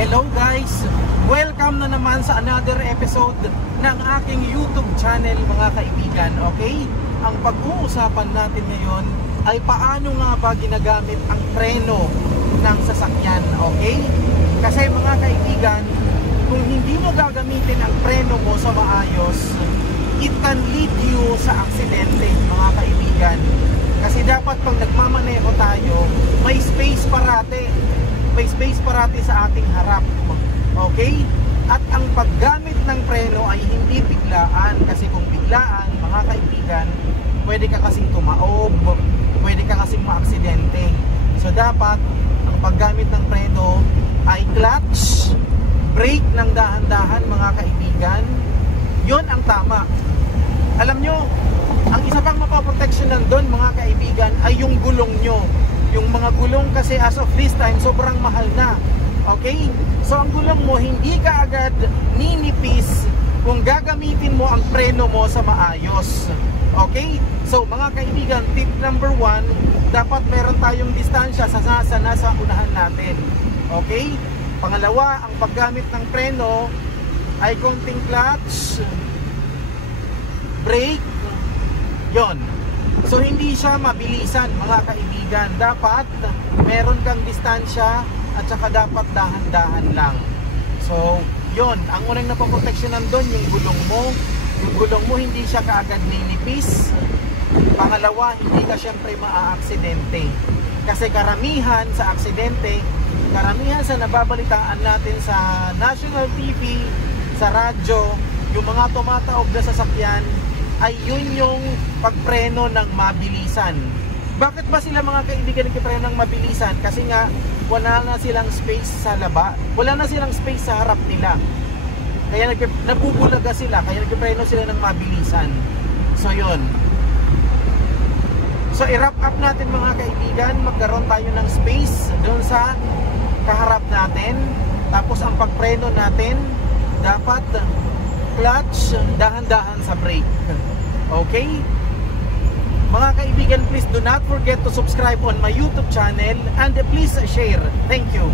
Hello guys! Welcome na naman sa another episode ng aking YouTube channel mga kaibigan, okay? Ang pag-uusapan natin ngayon ay paano nga ba ginagamit ang preno ng sasakyan, okay? Kasi mga kaibigan, kung hindi mo gagamitin ang preno mo sa maayos, it can lead you sa aksidente mga kaibigan. Kasi dapat pag nagmamaneho tayo, may space parate. May space parati sa ating harap, okay? At ang paggamit ng preno ay hindi biglaan, kasi kung biglaan, mga kaibigan, pwede ka kasing tumaob, pwede ka kasing maaksidente. So dapat ang paggamit ng preno ay clutch, brake ng dahan-dahan mga kaibigan. Yon ang tama. Alam nyo, ang isa pang mapaproteksyonan doon mga kaibigan ay yung gulong nyo. Yung mga gulong kasi as of this time sobrang mahal na, okay? So ang gulong mo hindi ka agad ninipis kung gagamitin mo ang preno mo sa maayos, okay? So mga kaibigan, tip number 1, dapat meron tayong distansya sa nasa unahan natin, okay? Pangalawa, ang paggamit ng preno ay konting clutch, brake, yon. So hindi siya mabilisan mga kaibigan. Dapat meron kang distansya at saka dapat dahan-dahan lang. So yon, ang unang napoproteksyonan doon yung gulong mo. Yung gulong mo hindi siya kaagad ninipis. Pangalawa, hindi ka syempre maaaksidente. Kasi karamihan sa aksidente, karamihan sa nababalitaan natin sa national TV, sa radyo, yung mga tumataob na sasakyan, ay yun yung pagpreno ng mabilisan. Bakit ba sila mga kaibigan nagpipreno ng mabilisan? Kasi nga wala na silang space sa laba, wala na silang space sa harap nila. Kaya nabubulaga sila, kaya nagpipreno sila ng mabilisan. So yun. So i-wrap up natin mga kaibigan, magkaroon tayo ng space doon sa kaharap natin. Tapos ang pagpreno natin dapat clutch, dahan-dahan sa brake. Okay? Mga kaibigan, please do not forget to subscribe on my YouTube channel and please share. Thank you.